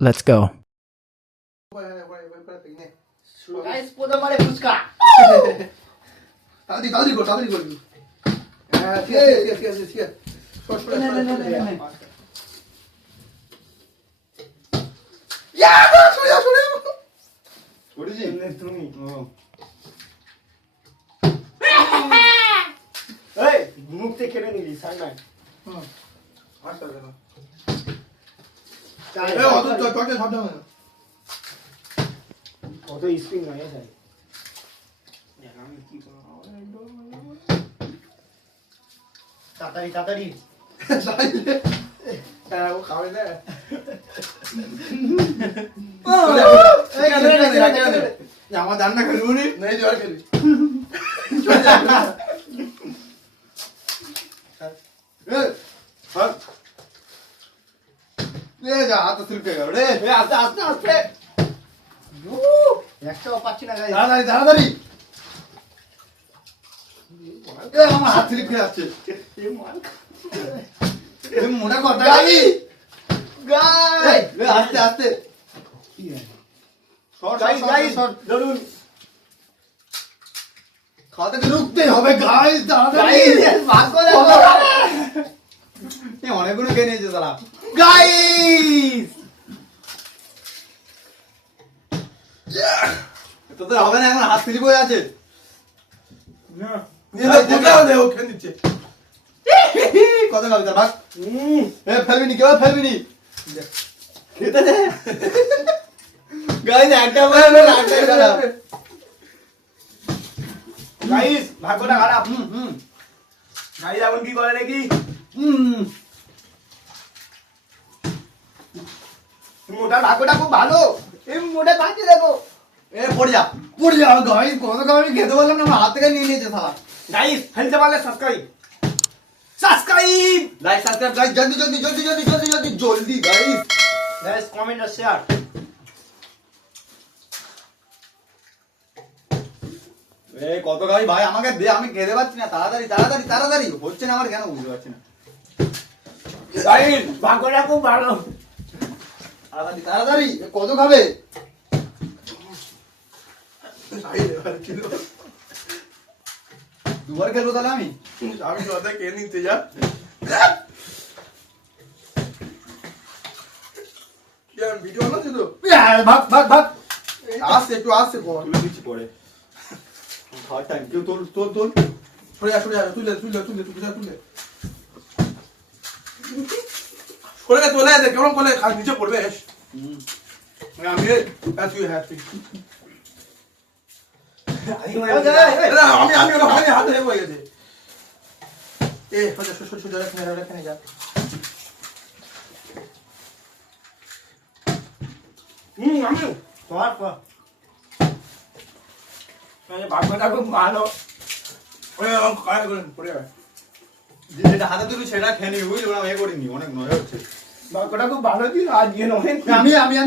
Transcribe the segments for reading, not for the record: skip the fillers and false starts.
Let's go. Guys প্রথম বারে ফুচকা তাড়াতাড়ি করবি হ্যাঁ ঠিক আছে মুখ থেকে কেড়ে নিলি সাইড অত স্পিন নয় স্যার তাড়াতাড়ি আমার রান্না খেলবো নেই জল খেলবি হাত স্লিপে গেল রে আস্তে আস্তে আস্তে একটাও পাচ্ছি না গাইস তাড়াতাড়ি আমার হাত স্লিপ খেয়ে যাচ্ছে মনে কথা আস্তে আস্তে ধরুন খাওয়া থেকে রুখতে হবে গাইস অনেকগুলো খেয়ে নিয়েছে তারা গাইস তোদের হবে না এখন হাত স্লিপ হয়ে আছে কত খাবি তার ভাগ ফেলবি নি কেউ ফেলবি নি খেতে দে গাইস একটা গাইস ভাগ্যটা খারাপ গাইস এখন কি করে নাকি মোটার ভাগ্যটা খুব ভালো এই মোটা থাকতে দেখো পড়ে যা গাইস কত খাবি খেতে বললাম না আমার হাত থেকে নিয়ে নিয়েছে সারা গাইস ফেলতে পারলে সাবস্ক্রাইব লাইক সাবস্ক্রাইব গাইস জলদি গাইস গাইস কমেন্ট আর শেয়ার কত খাবি ভাই আমাকে দে আমি খেতে পারছি না তাড়াতাড়ি হচ্ছে না আমার কেন বুঝতে পারছি না গাইস ভাগ্যটা খুব ভালো তাড়াতাড়ি কত খাবে দুবার খেলবো তাহলে আমি কথা কে নিতে যা ভিডিও বানাচ্ছি তো ভাগ আসছে একটু আসছে তুলে দিচ্ছি পরে খাওয়ার টাইম কেউ তোল সরে যা তুলে কেমন করলে নিচে পড়বে আমি হাতে হয়ে গেছে সোজা এখানে যা আমি তোমার ভাগ্যটা খুব ভালো যেটা হাতে তুলি সেটা খেয়ে নিবি বুঝলি ওরা করিনি অনেক নয় হচ্ছে ভাগ্যটা খুব ভালো ছিল আজকে নয় আমি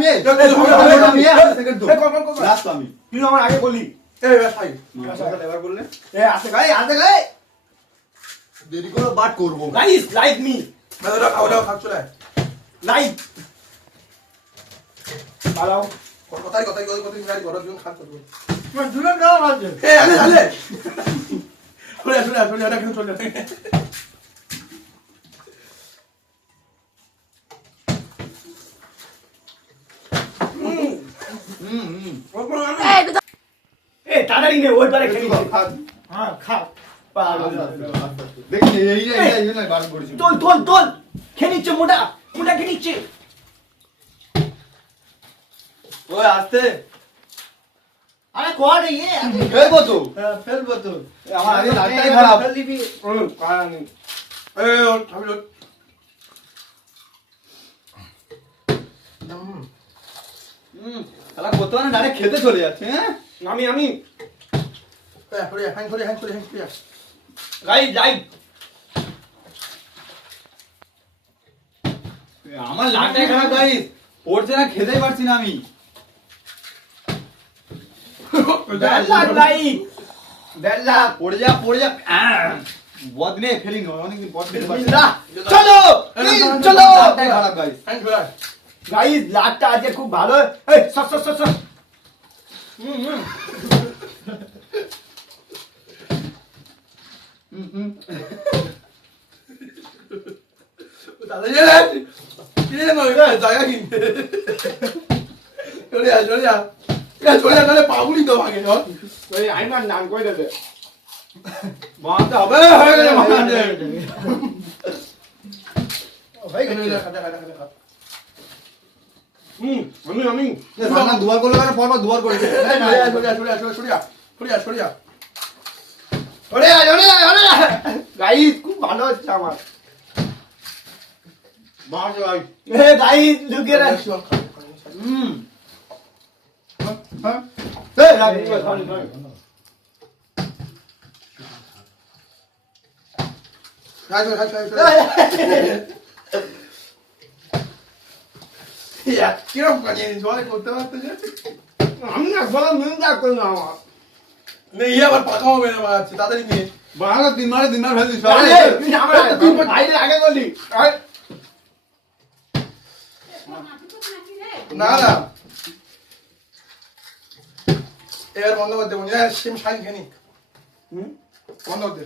তুই আমার আগে বলি এবার বললে আসে গাই দেরি করে বাট করবো গাইস লাইক মি খাওয়া খাচ্ছ না লাইক ভালো কথাই ঘরের জন্য খাচ্ছ দুজন দাও আছে চলে এটা কেন চলে তাড়াতাড়ি নে ওই পারে খেলি হ্যাঁ খা দেখি এই না বাস করেছি তোল খেয়ে নিচ্ছে মোটা খেয়ে নিচ্ছে ওই আসতে আরে কর ইয়ে ফেলবো তো আমার আগে লাইটটাই খারাপ ফেল দিবি কারণ তাহলে কত না ডাইরেক্ট খেতে চলে যাচ্ছে হ্যাঁ আমি সরে যা, হ্যাং সরে যা, হ্যাং সরে যা, হ্যাং সরে যা। গাইস লাইভ আমার লাটটাই খারাপ গাইস, পড়ছে না, খেতেই পারছি না আমি। বেলা লাইভ বেলা পড়ে যা বদনে ফেলি না, অনেকদিন পর ফেলি বিসমিল্লাহ চলো চলো লাটটাই খারাপ গাইস। হ্যাং সরে যা। গাইস লাটটা আজকে খুব ভালো এই সর সর সর সর দাদা যে কি রে নয় জায়গা কিনতে চলে যা চলে যা চলে যা তাহলে পাগুলি তো ভাগে ধর ওই আইমান নাম কই দেবে বাঁধতে হবে, হয়ে গেছে বাঁধতে। হয়ে চলে গেছে যা খাটা খাটা খাটা খাটা আমি এ রান্না দুবার করলে কেন, পরপর দুবার করে দিচ্ছে। চলে যা চলে যা চলে যা চলে যা চলে যা ওরে ওরে গাইস খুব ভালো হচ্ছে আমার বাঁধ ভাই। এ গাইস লুকিয়ে রাখ হ্যাঁ এই রাখ সরি সরি হাই চলে হাই চলে কিরকম কাজে জলে করতে পারতো যে আমি না বলা মিল দা কই না আমার নেই আবার পাকা হবে না বাচ্চা তাড়াতাড়ি নিয়ে বাঁধা তিন মারে ফেলে দিস। আরে তুই আমার তুই বাইরে আগে বলি না না এবার বন্ধ করতে বলি সেম সাইন খেনি বন্ধ করতে